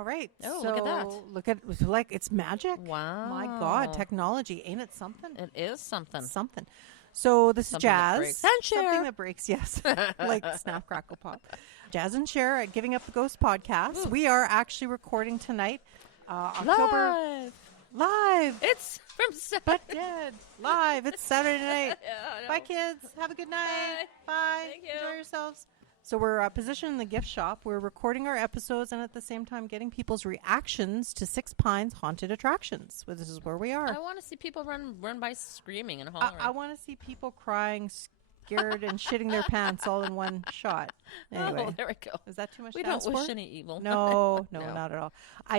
All right. Oh, so look at that. Look at like it's magic. Wow. My God, technology. Ain't it something? It is something. Something. So this Something is that Jas. breaks. And Sher. Something that breaks, yes. Like Snap, Crackle, Pop. Jas and Sher at Giving Up the Ghost podcast. Ooh. We are actually recording tonight. October. Live. It's from Saturday. But dead. Live. It's Saturday night. Yeah, I know. Bye, kids. Have a good night. Bye. Thank you. Enjoy yourselves. So we're positioned in the gift shop. We're recording our episodes and at the same time getting people's reactions to Six Pines Haunted Attractions. Well, this is where we are. I want to see people run by screaming and hollering. I want to see people crying, scared, and shitting their pants all in one shot. Anyway. Oh, there we go. Is that too much We to don't ask wish for? any evil. No, No. not at all.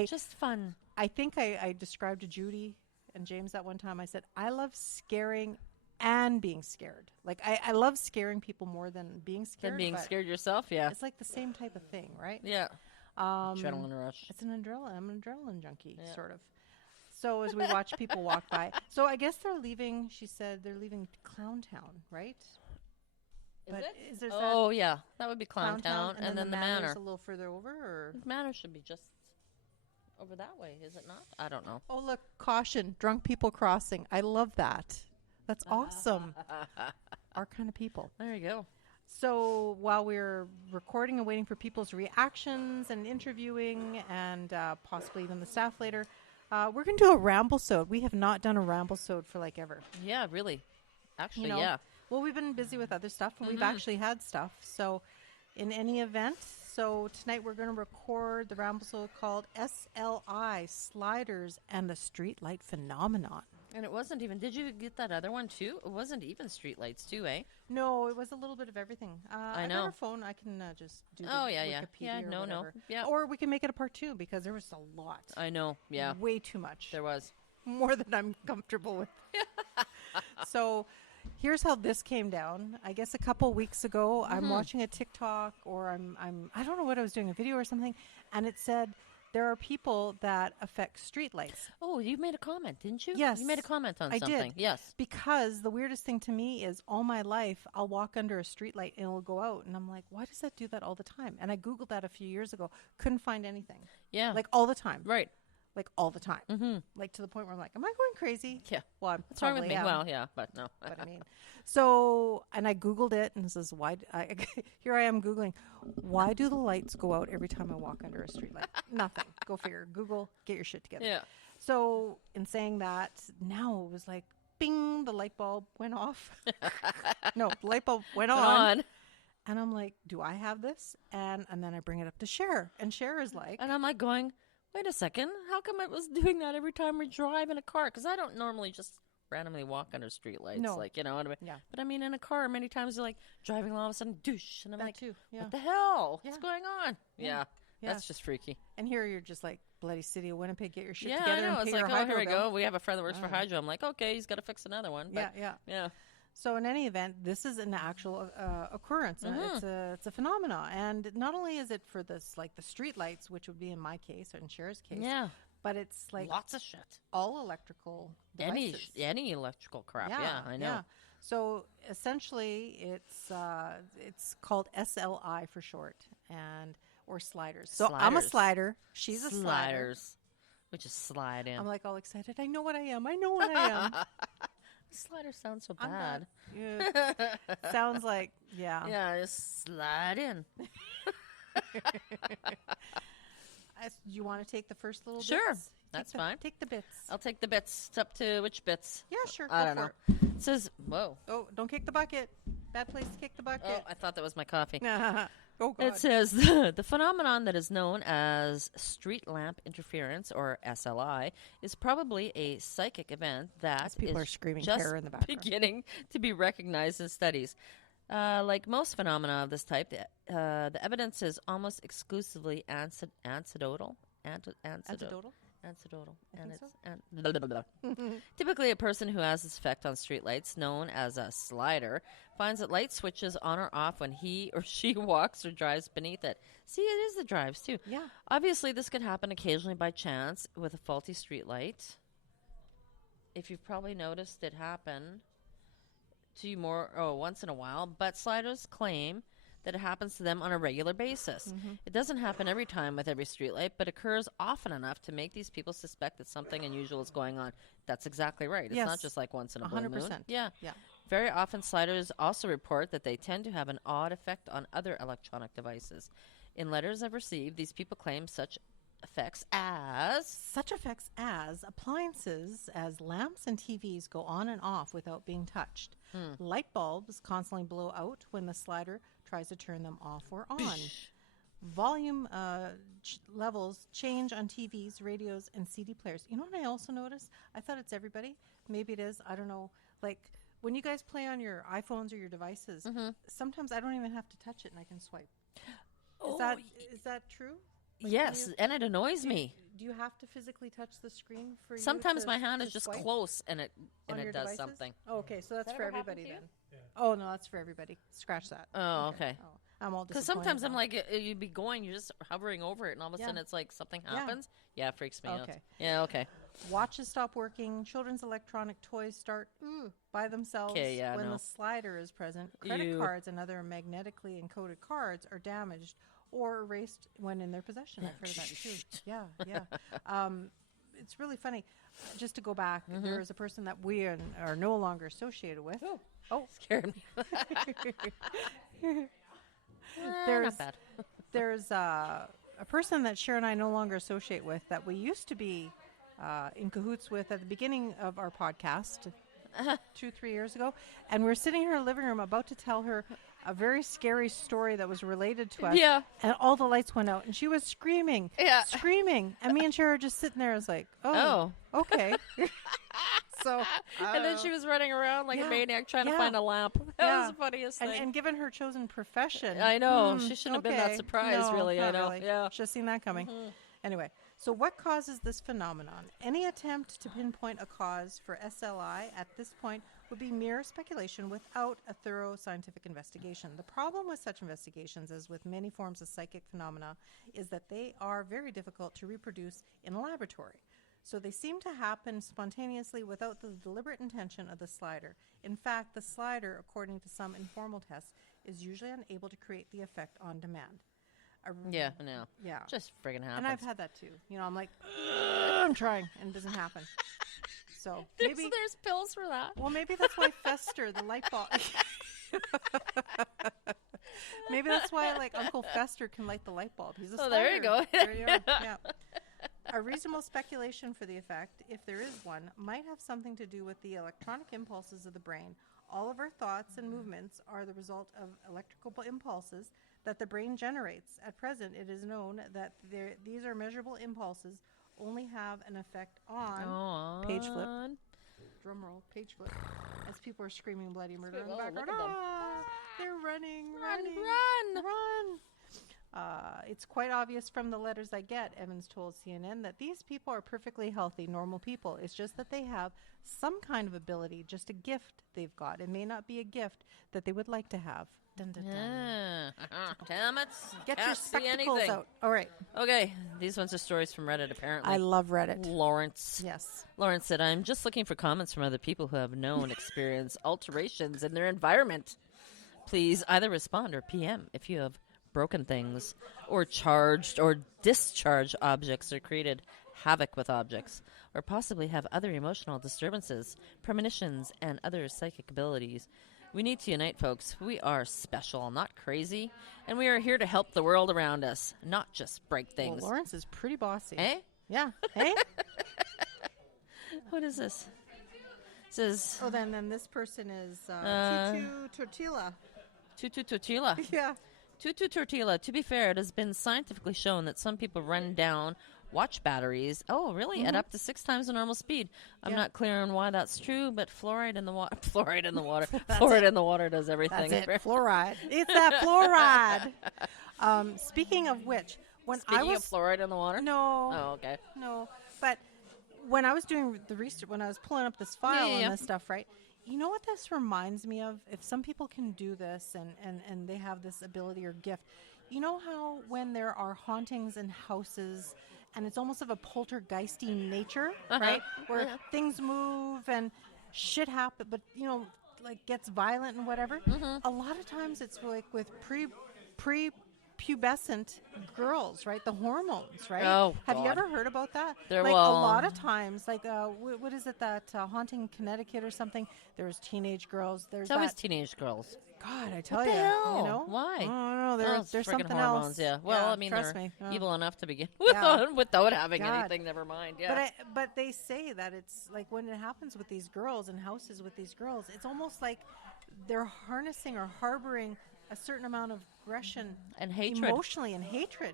Just fun. I think I described to Judy and James that one time. I said, I love scaring and being scared. Like, I love scaring people more than being scared. Than being scared yourself, yeah. It's like the same type of thing, right? Yeah. Adrenaline rush. It's an adrenaline. I'm an adrenaline junkie, Yeah. sort of. So as we watch people walk by. So I guess they're leaving, she said, they're leaving Clown Town, right? Is But it? is there Oh, yeah. That would be Clown Town. and And then the Manor's Manor. a little further over? Or? The Manor should be just over that way, is it not? I don't know. Oh, look, caution, drunk people crossing. I love that. That's awesome. Our kind of people. There you go. So while we're recording and waiting for people's reactions and interviewing and possibly even the staff later, we're going to do a Ramblesode. We have not done a Ramblesode for like ever. Yeah, really. Actually, You know? yeah. Well, we've been busy with other stuff, and we've actually had stuff. So in any event, so tonight we're going to record the Ramblesode called SLI, Sliders and the Streetlight Phenomenon. And it wasn't even, did you get that other one too? It wasn't even streetlights too, eh? No, it was a little bit of everything. I know. got our phone. I can just do Oh, the yeah, yeah. Wikipedia Yeah, or no. whatever. Yeah. Or we can make it a part 2 because there was a lot. I know, yeah. Way too much. There was. More than I'm comfortable with. So here's how this came down. I guess a couple weeks ago, I'm watching a TikTok or I don't know what I was doing, a video or something, and it said there are people that affect streetlights. Oh, you made a comment, didn't you? Yes. You made a comment on I something. did. Yes. Because the weirdest thing to me is all my life, I'll walk under a streetlight and it'll go out. And I'm like, why does that do that all the time? And I Googled that a few years ago. Couldn't find anything. Yeah. Like all the time. Right. Like all the time. Mm-hmm. Like to the point where I'm like, am I going crazy? Yeah. Well, I'm What's wrong with me? am. Well, yeah, but no. But I mean, so, and I Googled it and says, why, here I am Googling, why do the lights go out every time I walk under a street light? Nothing. Go figure. Google, get your shit together. Yeah. So in saying that, now it was like, bing, the light bulb went off. No, the light bulb went on. And I'm like, do I have this? And then I bring it up to Sher. And Sher is like, And I'm like going, wait a second. How come it was doing that every time we drive in a car? Because I don't normally just randomly walk under streetlights. No. Like, you know what I mean? Yeah. But I mean, in a car, many times you're like driving along, all of a sudden, douche. And I'm that like, too. Yeah. what the hell? Yeah. What's going on? Yeah. Yeah. That's just freaky. And here you're just like, bloody city of Winnipeg, get your shit Yeah, together I know. and It's pay like, your oh, here hydro we bill. go. We have a friend that works for Oh. Hydro. I'm like, okay, he's got to fix another one. But Yeah. So in any event, this is an actual occurrence. It's a phenomena, and not only is it for this, like the street lights, which would be in my case or in Cher's case, yeah, but it's like lots of shit. all electrical devices. Any electrical crap. Yeah, I know. Yeah. So essentially, it's called SLI for short, and or sliders. So I'm a Sliders. slider. She's a slider. Sliders. We just slide in. I'm like all excited. I know what I am. I know what I am. Slider sounds so I'm bad. not- yeah. Sounds like Yeah, just slide in. You want to take the first little Sure, bits? that's fine. Take the bits. I'll take the bits. It's up to which bits? Yeah, sure. I go don't for know. it. It says, whoa. Oh, don't kick the bucket. Bad place to kick the Oh, bucket. I thought that was my coffee. Oh, God. It says the phenomenon that is known as street lamp interference, or SLI, is probably a psychic event that As people is are screaming just terror in the background. beginning to be recognized in studies. Like most phenomena of this type, the evidence is almost exclusively anecdotal. Antidotal? Anecdotal. I And think it's blah, blah, blah. Typically, a person who has this effect on streetlights, known as a slider, finds that light switches on or off when he or she walks or drives beneath it. See, it is the drives, too. Yeah. Obviously, this could happen occasionally by chance with a faulty streetlight. If you've probably noticed it happen to you once in a while, but sliders claim that it happens to them on a regular basis. It doesn't happen every time with every streetlight, but occurs often enough to make these people suspect that something unusual is going on. That's exactly right. It's not just like once in a blue moon. 100%. Yeah. Yeah. Very often, sliders also report that they tend to have an odd effect on other electronic devices. In letters I've received, these people claim such effects as appliances, as lamps and TVs go on and off without being touched. Light bulbs constantly blow out when the slider tries to turn them off or on. Volume levels change on TVs, radios, and CD players. You know what I also noticed? I thought it's everybody. Maybe it is. I don't know. Like when you guys play on your iPhones or your devices, sometimes I don't even have to touch it and I can swipe. Is that true? Like, yes, and it annoys me. Do you have to physically touch the screen for you? Sometimes my hand to is just swipe close and it on your does devices? something. Oh, okay, so that's That for ever happened everybody to you? then. Yeah. Oh no, that's for everybody. Scratch that. Oh, okay. Oh, I'm all Because disappointed sometimes I'm now. like, you'd be going, you're just hovering over it, and all of a sudden it's like something happens. Yeah, it freaks me out. Okay. Yeah, okay. Watches stop working. Children's electronic toys start by themselves when the slider is present. Credit cards and other magnetically encoded cards are damaged or erased when in their possession. I've heard of that too. Yeah. It's really funny. Just to go back, there is a person that we are no longer associated with. Oh, scared me. Not bad. There's a person that Sher and I no longer associate with that we used to be in cahoots with at the beginning of our podcast 2-3 years ago, and we're sitting in her living room about to tell her a very scary story that was related to us. Yeah. And all the lights went out, and she was screaming. Yeah. Screaming. And me and Sher are just sitting there as like, oh. Okay. So, and then she was running around like a maniac trying to find a lamp. That was the funniest thing. And given her chosen profession. I know. She shouldn't have been that surprised, really. I know. Really. Yeah. Should have seen that coming. Anyway, so what causes this phenomenon? Any attempt to pinpoint a cause for SLI at this point would be mere speculation without a thorough scientific investigation. The problem with such investigations, as with many forms of psychic phenomena, is that they are very difficult to reproduce in a laboratory. So they seem to happen spontaneously without the deliberate intention of the slider. In fact, the slider, according to some informal tests, is usually unable to create the effect on demand. Yeah. Just friggin' happens. And I've had that too. You know, I'm like, I'm trying, and it doesn't happen. So maybe there's pills for that. Well, maybe that's why Fester, the light bulb. Maybe that's why, like, Uncle Fester can light the light bulb. He's a slider. There you go. There you are. Yeah. A reasonable speculation for the effect, if there is one, might have something to do with the electronic impulses of the brain. All of our thoughts and movements are the result of electrical impulses that the brain generates. At present, it is known that these are measurable impulses only have an effect on page flip. Drum roll, page flip. As people are screaming bloody murder in the background. They're running. It's quite obvious from the letters I get, Evans told CNN, that these people are perfectly healthy, normal people. It's just that they have some kind of ability, just a gift they've got. It may not be a gift that they would like to have. Dun, dun, dun. Damn it. Get your spectacles out. All right. Okay. These ones are stories from Reddit, apparently. I love Reddit. Lawrence. Yes. Lawrence said, I'm just looking for comments from other people who have known experience alterations in their environment. Please either respond or PM if you have broken things or charged or discharged objects or created havoc with objects or possibly have other emotional disturbances, premonitions, and other psychic abilities. We need to unite, folks. We are special, not crazy, and we are here to help the world around us, not just break things. Well, Lawrence is pretty bossy. Eh? Yeah. Hey? What is this? It says... Oh, then this person is Tutu Tortilla. Tutu Tortilla. Yeah. Tutu Tortilla. To be fair, it has been scientifically shown that some people run down watch batteries. Oh, really? At up to 6 times the normal speed. I'm not clear on why that's true, but fluoride in the water. Fluoride in the water. Fluoride in the water does everything. That's it. Fluoride. It's that fluoride. Speaking of which, Speaking of fluoride in the water? No. Oh, okay. No. But when I was doing the research, when I was pulling up this file and this stuff, right? You know what this reminds me of? If some people can do this and they have this ability or gift, you know how when there are hauntings in houses and it's almost of a poltergeisty nature, right? Where things move and shit happen, but, you know, like gets violent and whatever. A lot of times it's like with prepubescent girls, right? The hormones, right? Oh, Have you God. ever heard about that? There like will- a lot of times, like what is it, that Haunting Connecticut or something? There's teenage girls. There's It's always that. teenage girls. God, I tell What you, the hell? you know Why? I don't know. Oh, it's There's friggin' something hormones, else. yeah. Well, I mean, trust they're me. evil enough to begin with, Yeah. without having God. anything. Never mind. Yeah. But they say that it's like when it happens with these girls in houses with these girls, it's almost like they're harnessing or harboring a certain amount of aggression And hatred. emotionally and hatred,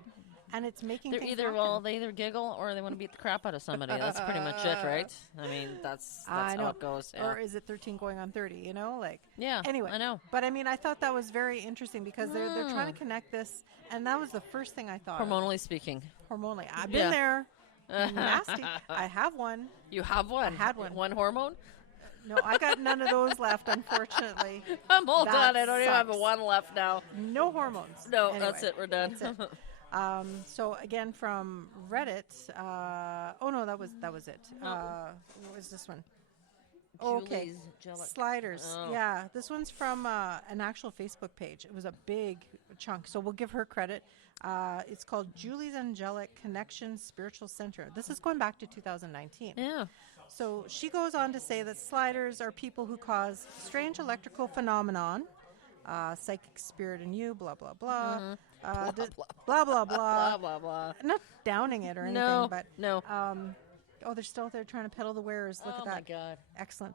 and it's making They're things either happen. they either giggle or they want to beat the crap out of somebody. That's pretty much it, right? I mean, that's I how know. it goes. Yeah. Or is it 13 going on 30? You know, like Yeah. Anyway, I know. But I mean, I thought that was very interesting because they're trying to connect this, and that was the first thing I thought. Hormonally speaking. Hormonally, I've Yeah. been there. Nasty. I have one. You have one. I had one. One hormone. No, I got none of those left, unfortunately. I'm all That done. I don't even have sucks. one left now. No hormones. No, Anyway, that's it. We're done. that's it. So again from Reddit. Oh no, that was it. What was this one? Okay, Julie's Jellic. sliders. Oh. Yeah, this one's from an actual Facebook page. It was a big chunk, so we'll give her credit. It's called Julie's Angelic Connection Spiritual Center. This is going back to 2019. Yeah. So she goes on to say that sliders are people who cause strange electrical phenomenon, psychic spirit in you, blah, blah, blah. Blah, blah, blah. Blah, blah, blah. Not downing it or anything, No. but No. they're still out there trying to peddle the wares. Look Oh, at my that. God. Excellent.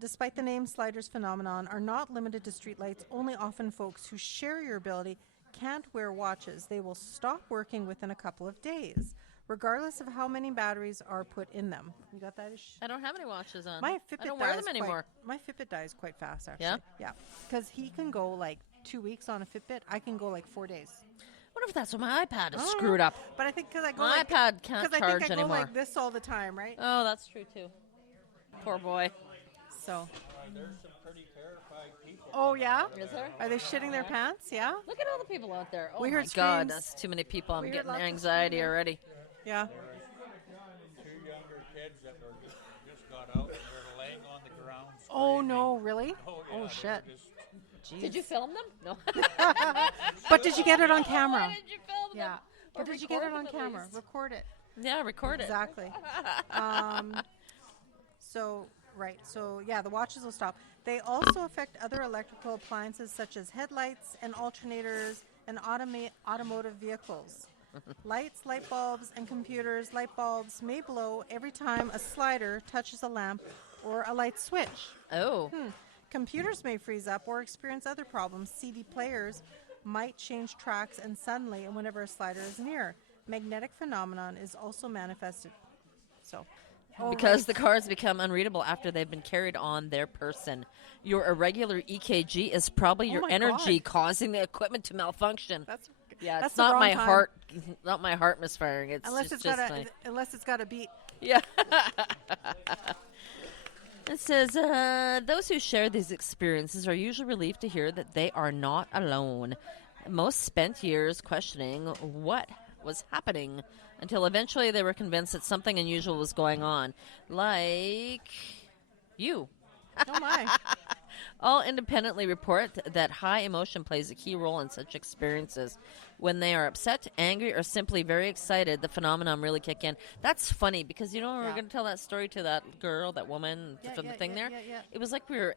Despite the name, sliders phenomenon are not limited to streetlights. Only often folks who share your ability can't wear watches. They will stop working within a couple of days, regardless of how many batteries are put in them. You got that? I don't have any watches on. My Fitbit I don't wear dies them anymore. My Fitbit dies quite fast, actually. Yeah? Yeah. Because he can go like 2 weeks on a Fitbit. I can go like 4 days. What if that's what my iPad is I don't screwed know. up? But I think because I go My like, iPad can't 'cause I charge think I go anymore. like this all the time, right? Oh, that's true too. Poor boy. So. There's some pretty terrified people. Oh yeah. Is there? Are they shitting their pants? Yeah. Look at all the people out there. Oh We my heard God, screams. that's too many people. I'm We heard getting lots of anxiety screaming. already. Yeah. Two younger kids that were just got out and they're laying on the ground. Oh screaming. no, really? Oh, yeah, Oh they shit. were just- Did you film them? No. But did you get it on camera? Why did you film them? Yeah. Or But did you get record it on them at camera? least? Record it. Yeah, record it. Exactly. So yeah, the watches will stop. They also affect other electrical appliances such as headlights and alternators and automotive vehicles. Lights, light bulbs, and computers. Light bulbs may blow every time a slider touches a lamp or a light switch. Oh. Computers may freeze up or experience other problems. CD players might change tracks and suddenly and whenever a slider is near. Magnetic phenomenon is also manifested. So, Because the cards become unreadable after they've been carried on their person. Your irregular EKG is probably your my energy God. causing the equipment to malfunction. that's Yeah, that's it's the not wrong my time. heart. Not my heart misfiring. It's unless just, it's got my, unless it's got a beat. yeah. It says those who share these experiences are usually relieved to hear that they are not alone. Most spent years questioning what was happening until eventually they were convinced that something unusual was going on, like you. Oh my! All independently report that high emotion plays a key role in such experiences. When they are upset, angry, or simply very excited, the phenomenon really kick in. That's funny because, you know, when we Yeah. were going to tell that story to that girl, that woman Yeah, from yeah, the thing yeah, there. yeah. It was like we were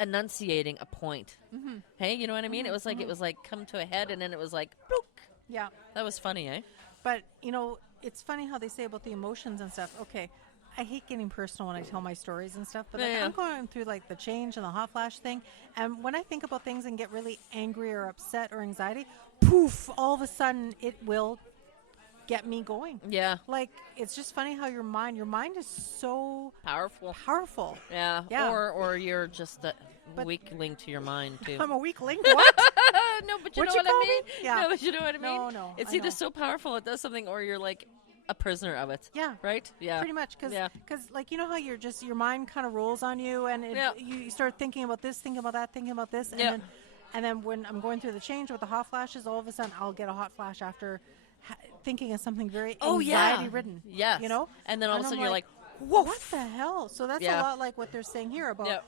enunciating a point. Mm-hmm. Hey, you know what I mean? It was like come to a head, and then it was like, bloop. Yeah, That was funny, eh? but you know, it's funny how they say about the emotions and stuff. Okay, I hate getting personal when I tell my stories and stuff, but like, Yeah. I'm going through like the change and the hot flash thing, and when I think about things and get really angry or upset or anxiety, poof! All of a sudden, it will get me going. Yeah. Like, it's just funny how your mind is so Powerful. powerful. Yeah. Yeah. Or you're just a But- weakling to your mind, too. I'm a weakling. What? No, but you What'd know you what I call mean? me? Yeah. No, but you know what I mean? No, It's I either know. so powerful it does something, or you're like a prisoner of it. Yeah. Right? Yeah. Pretty much, because Yeah. like, you know how you're just, your mind kind of rolls on you, and Yeah. you start thinking about this, thinking about that, thinking about this, and Yeah. then when I'm going through the change with the hot flashes, all of a sudden I'll get a hot flash after thinking of something very Oh, yeah. anxiety-ridden. Yes. You know? And then all of a I'm sudden you're like, what the hell? So that's Yeah. a lot like what they're saying here about Yeah.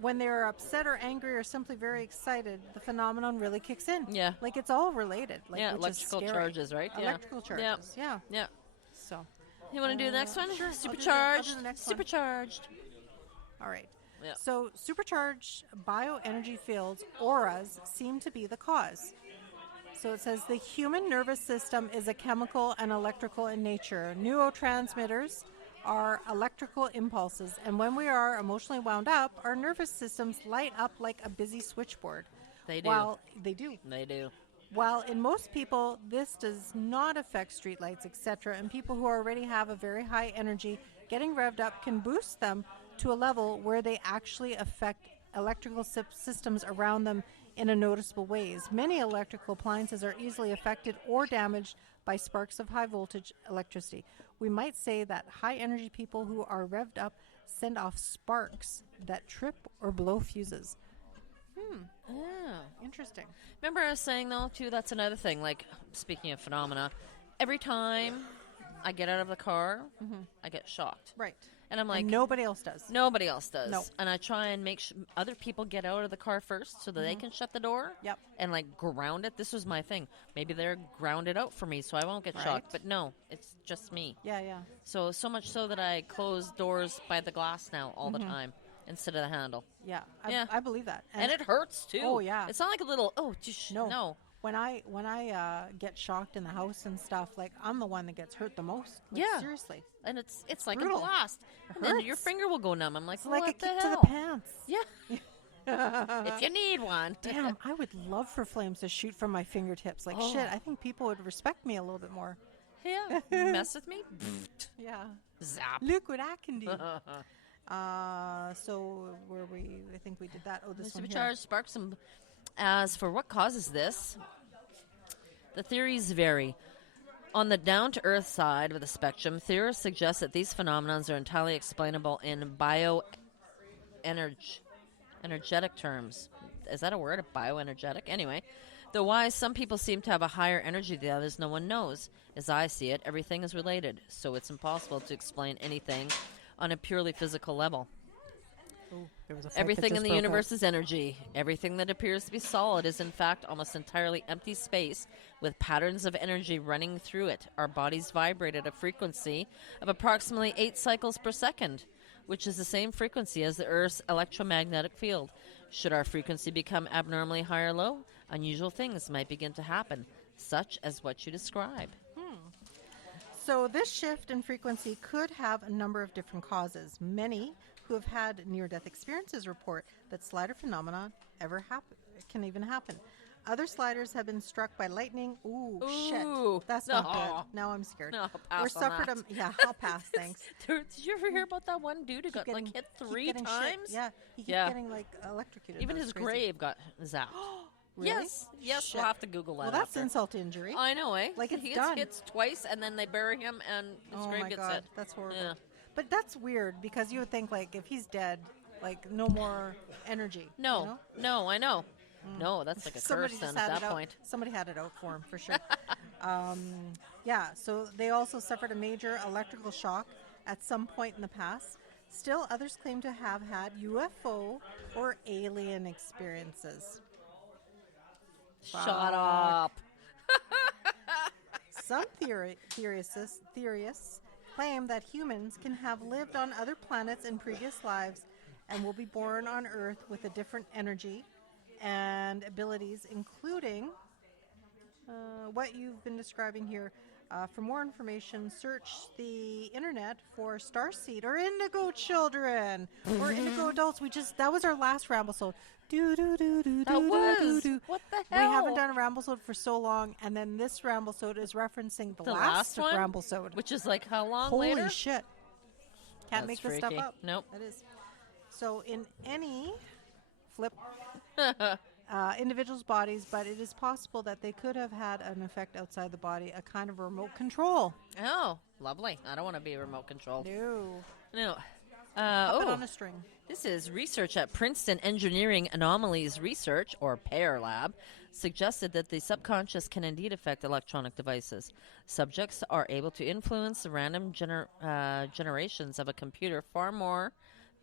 when they're upset or angry or simply very excited, the phenomenon really kicks in. Yeah. Like it's all related. Like, Yeah, which electrical is scary. charges, right? Yeah. Electrical charges. Yeah. Yeah. So, You want to do the next one? sure. I'll do Supercharged. the next one. Supercharged. all right. Yeah. So supercharged bioenergy fields, auras, seem to be the cause. So it says the human nervous system is a chemical and electrical in nature. Neurotransmitters are electrical impulses, and when we are emotionally wound up, our nervous systems light up like a busy switchboard. They do. They do. They do. While in most people, this does not affect streetlights, etc., and people who already have a very high energy, getting revved up can boost them to a level where they actually affect electrical systems around them in a noticeable ways. Many electrical appliances are easily affected or damaged by sparks of high voltage electricity. We might say that high energy people who are revved up send off sparks that trip or blow fuses. Yeah. Interesting. Remember I was saying, though, too, that's another thing. Like, speaking of phenomena, every time I get out of the car, I get shocked. Right. And I'm like, And nobody else does. nobody else does. No. And I try and make other people get out of the car first so that they can shut the door. Yep. And, like, ground it. This was my thing. Maybe they're grounded out for me so I won't get Right. shocked. But no, it's just me. Yeah, yeah. So much so that I close doors by the glass now all the time instead of the handle. Yeah. Yeah. I believe that. And it hurts, too. Oh, yeah. It's not like a little, no. When I get shocked in the house and stuff, like I'm the one that gets hurt the most. Like, Yeah. seriously. And it's like brutal. a blast. It And then your hurts. finger will go numb. I'm like, It's like a what the kick hell? to the pants. Yeah. If you need one. Damn, I would love for flames to shoot from my fingertips. Like shit, I think people would respect me a little bit more. Yeah. Mess with me? Yeah. Zap. Look what I can do. So where I think we did that. Oh, this one here. Supercharged sparks. As for what causes this, the theories vary. On the down-to-earth side of the spectrum, theorists suggest that these phenomena are entirely explainable in energetic terms. Is that a word? Bioenergetic? Anyway, though why some people seem to have a higher energy than others, no one knows. As I see it, everything is related, so it's impossible to explain anything on a purely physical level. Ooh, there was a fight that Everything just in the broke universe out. is energy. Everything that appears to be solid is in fact almost entirely empty space with patterns of energy running through it. Our bodies vibrate at a frequency of approximately 8 cycles per second, which is the same frequency as the Earth's electromagnetic field. Should our frequency become abnormally high or low, unusual things might begin to happen, such as what you describe. So this shift in frequency could have a number of different causes. Many who have had near-death experiences report that slider phenomenon can even happen. Other sliders have been struck by lightning. Ooh, shit. That's not good. Now I'm scared. No, Or pass on suffered that. Yeah, I'll pass, thanks. Did you ever hear about that one dude who got like hit 3 keep getting shit. times? Yeah, he kept Yeah. getting like electrocuted. Even That's his crazy. grave got zapped. Really? Yes, Shit. we'll have to Google that. Well, that's after. insult to injury. I know, eh? Like, it's he done. gets hit twice, and then they bury him, and his Oh grave my gets god, hit. that's horrible. Yeah. But that's weird because you would think like if he's dead, like no more energy. No, you know? no, I know. No, that's like a Somebody curse just then had at it that out. point. Somebody had it out for him for sure. Yeah, so they also suffered a major electrical shock at some point in the past. Still, others claim to have had UFO or alien experiences. Shut up. Some theorists claim that humans can have lived on other planets in previous lives and will be born on Earth with a different energy and abilities, including what you've been describing here. For more information, search the internet for Starseed or Indigo Children or Indigo Adults. That was our last Ramblesode. That was. What the We hell? haven't done a Ramblesode for so long, and then this Ramblesode is referencing the last one? Ramblesode. Which is like how long Holy later? shit. Can't That's make this stuff freaky. up. Nope. That is. So in any individuals' bodies, but it is possible that they could have had an effect outside the body, a kind of remote control. Oh, lovely. I don't want to be remote controlled. No. No. Puppet on a string. This is research at Princeton Engineering Anomalies Research, or PAIR Lab, suggested that the subconscious can indeed affect electronic devices. Subjects are able to influence the random generations of a computer far more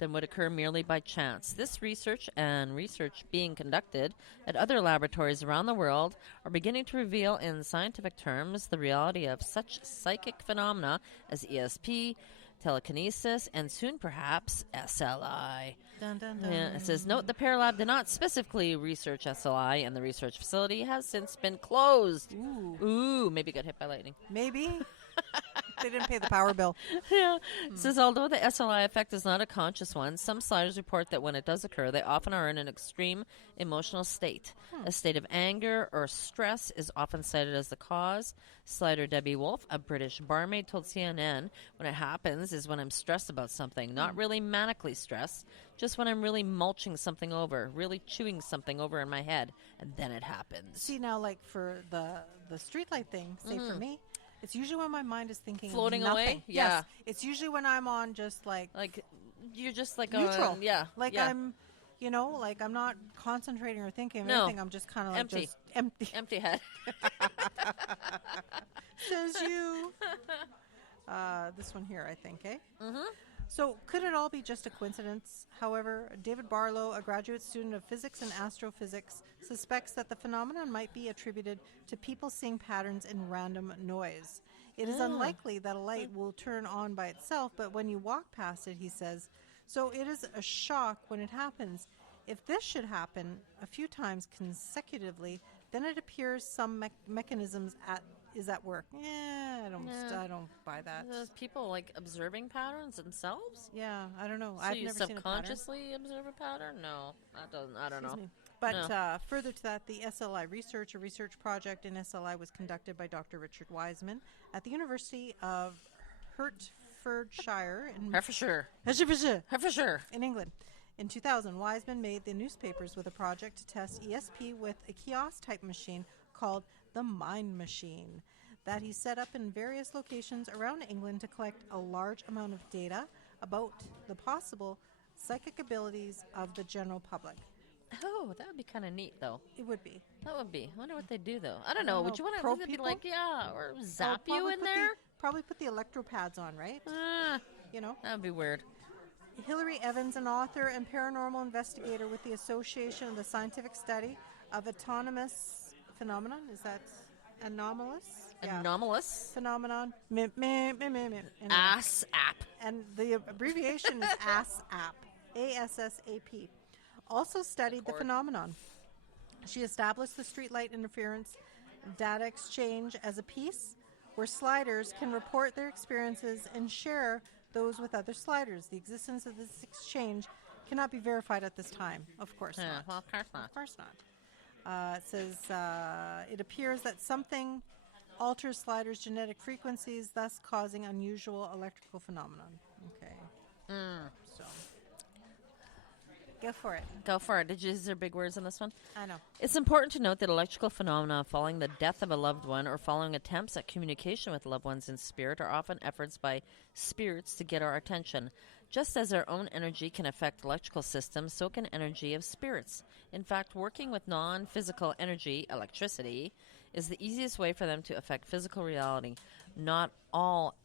than would occur merely by chance. This research and research being conducted at other laboratories around the world are beginning to reveal in scientific terms the reality of such psychic phenomena as ESP, telekinesis, and soon perhaps SLI. Dun, dun, dun. Yeah, it says, note the Paralab did not specifically research SLI, and the research facility has since been closed. Ooh, maybe got hit by lightning. Maybe. They didn't pay the power bill. Yeah. It says, although the SLI effect is not a conscious one, some sliders report that when it does occur, they often are in an extreme emotional state. A state of anger or stress is often cited as the cause. Slider Debbie Wolf, a British barmaid, told CNN, when it happens is when I'm stressed about something, not really manically stressed, just when I'm really mulching something over, really chewing something over in my head, and then it happens. See, now, like for the streetlight thing, say for me, it's usually when my mind is thinking Floating of nothing. away? Yes. Yeah. It's usually when I'm on just like You're just like neutral. yeah. Like yeah. I'm, like I'm not concentrating or thinking of No. anything. I'm just kind of like Empty. just empty. Empty head. Says you. This one here, I think, eh? Mm-hmm. So, could it all be just a coincidence? However, David Barlow, a graduate student of physics and astrophysics, suspects that the phenomenon might be attributed to people seeing patterns in random noise. It is unlikely that a light will turn on by itself, but when you walk past it, he says, so it is a shock when it happens. If this should happen a few times consecutively, then it appears some mechanisms is at work. I don't buy that. Those people like observing patterns themselves? Yeah, I don't know. So I've you never seen a pattern. subconsciously observe a pattern? No, that doesn't. I don't know. Excuse me. But No. further to that, the SLI research, a research project in SLI, was conducted by Dr. Richard Wiseman at the University of Hertfordshire in England. In 2000, Wiseman made the newspapers with a project to test ESP with a kiosk-type machine called the Mind Machine that he set up in various locations around England to collect a large amount of data about the possible psychic abilities of the general public. Oh, that would be kind of neat, though. It would be. That would be. I wonder what they do, though. I don't know. Would you want to probe be people? like, or zap Oh, you in there? Probably put the electropads on, right? That would be weird. Hilary Evans, an author and paranormal investigator with the Association of the Scientific Study of Autonomous Phenomenon. Is that anomalous? Yeah. Anomalous. Phenomenon. Ass app. And the abbreviation is ASSAP. ASSAP. Also studied the phenomenon. She established the streetlight interference data exchange as a piece where sliders can report their experiences and share those with other sliders. The existence of this exchange cannot be verified at this time. Of course not. Well, of course not. Of course not. It says it appears that something alters sliders' genetic frequencies, thus causing unusual electrical phenomenon. Okay. So, go for it. Go for it. Is there big words in this one? I know. It's important to note that electrical phenomena following the death of a loved one or following attempts at communication with loved ones in spirit are often efforts by spirits to get our attention. Just as our own energy can affect electrical systems, so can energy of spirits. In fact, working with non-physical energy, electricity, is the easiest way for them to affect physical reality. Not all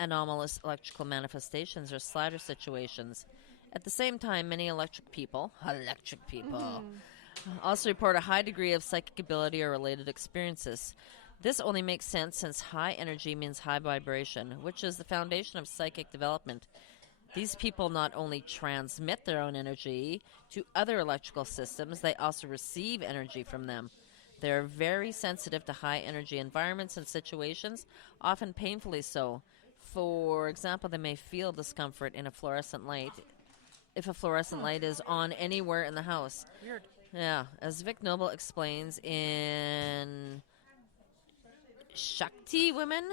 anomalous electrical manifestations are slider situations. At the same time, many electric people also report a high degree of psychic ability or related experiences. This only makes sense since high energy means high vibration, which is the foundation of psychic development. These people not only transmit their own energy to other electrical systems, they also receive energy from them. They're very sensitive to high energy environments and situations, often painfully so. For example, they may feel discomfort in a fluorescent light if a fluorescent light is on anywhere in the house. Weird. Yeah, as Vic Noble explains in Shakti Women,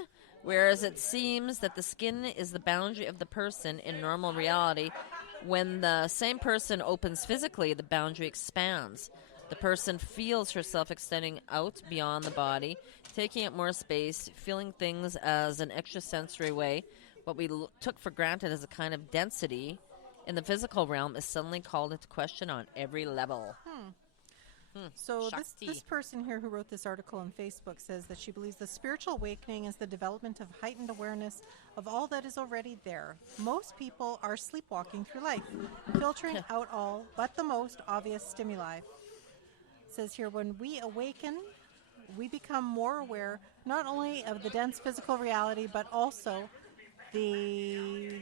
whereas it seems that the skin is the boundary of the person in normal reality, when the same person opens physically, the boundary expands. The person feels herself extending out beyond the body, taking up more space, feeling things as an extrasensory way. What we took for granted as a kind of density in the physical realm is suddenly called into question on every level. So Shakti. this person here who wrote this article on Facebook says that she believes the spiritual awakening is the development of heightened awareness of all that is already there. Most people are sleepwalking through life, filtering out all but the most obvious stimuli. It says here, when we awaken, we become more aware not only of the dense physical reality, but also the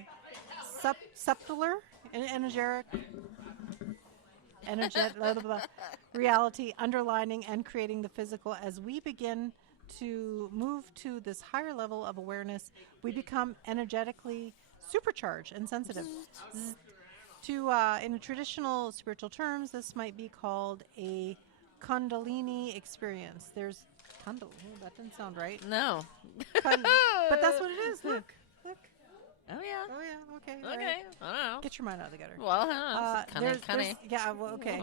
subtler reality underlining and creating the physical. As we begin to move to this higher level of awareness, we become energetically supercharged and sensitive. In traditional spiritual terms, this might be called a Kundalini experience. There's Kundalini. That didn't sound right. No. But that's what it is. Look. Oh, yeah. Oh, yeah. Okay. all Okay. right. I don't know. Get your mind out of the gutter. Well, There's- yeah, well, okay.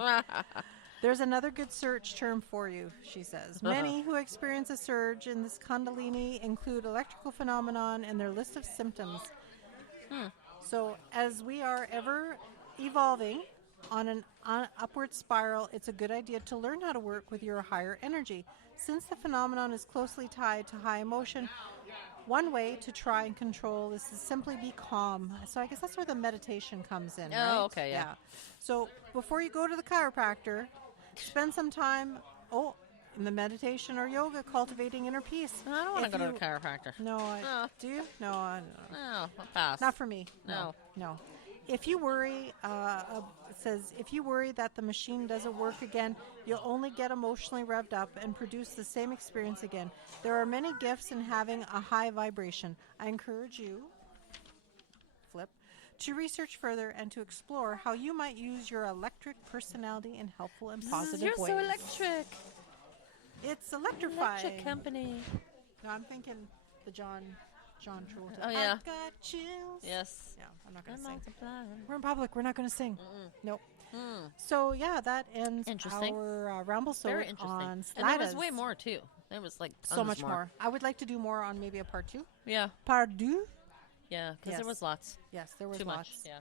There's another good search term for you, she says. Many who experience a surge in this Kundalini include electrical phenomenon in their list of symptoms. So as we are ever evolving on an upward spiral, it's a good idea to learn how to work with your higher energy. Since the phenomenon is closely tied to high emotion, one way to try and control this is simply be calm. So I guess that's where the meditation comes in, right? Oh, okay, yeah. So before you go to the chiropractor, spend some time, in the meditation or yoga, cultivating inner peace. I don't want to go to the chiropractor. No, do you? No, I don't know. No, I'll pass. Not for me. No. No. If you worry, it says, if you worry that the machine doesn't work again, you'll only get emotionally revved up and produce the same experience again. There are many gifts in having a high vibration. I encourage you, to research further and to explore how you might use your electric personality in helpful and positive You're ways. so electric. It's electrifying. Electric company. No, I'm thinking the John Travolta. Oh, yeah. I've got chills. Yes. Yeah, I'm not going to sing. Multiplying. We're in public. We're not going to sing. Nope. So, yeah, that ends Interesting. our Ramblesode Very interesting. on And there was Slidas. way more, too. There was, like, So tons much more. I would like to do more on maybe a part 2. Yeah. Part 2? Yeah, because Yes. there was lots. Yes, there was Too lots. much. Yeah.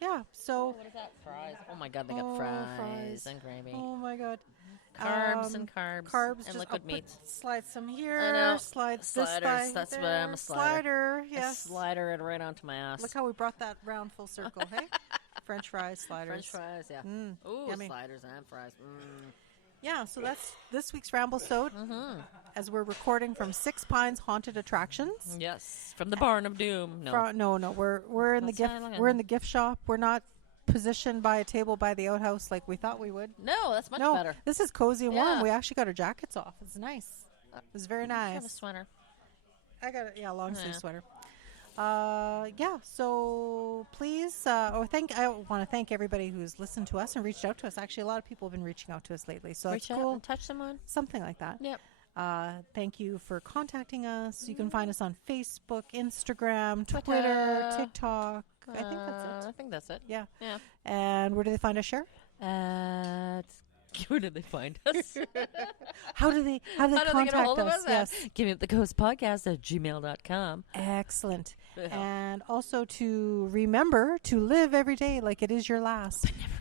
Yeah, so... What is that? Fries. Oh, my God. They got fries and gravy. Oh, my God. Carbs and carbs. Carbs. And just liquid I'll meat. Slide some here. I know. Slide this Sliders, side that's there. what I'm a slider. Slider, I yes. slider it right onto my ass. Look how we brought that round full circle, hey? French fries, sliders. French fries, yeah. Ooh, yummy. sliders and fries. Yeah, so that's this week's Ramblesode. As we're recording from Six Pines Haunted Attractions. Yes, from the Barn of Doom. No. No, we're in the That's gift not looking. we're in the gift shop. We're not positioned by a table by the outhouse like we thought we would. No, that's much no, better. this is cozy and warm. Yeah. We actually got our jackets off. It's nice. It's very I have a nice. sweater. I got a long sleeve Yeah. sweater. So please, I want to thank everybody who's listened to us and reached out to us. Actually, a lot of people have been reaching out to us lately, so Reach that's out cool. and touch someone. Something like that. Yep. Thank you for contacting us. You can find us on Facebook, Instagram, Twitter, Twitter. TikTok. I think that's it. I think that's it. Yeah. Yeah. And where do they find us, Cher? Where did they find us? How do they How do they contact get a hold of us? us? Yes. Givinguptheghostpodcast@gmail.com. Excellent. Yeah. And also to remember to live every day like it is your last. Never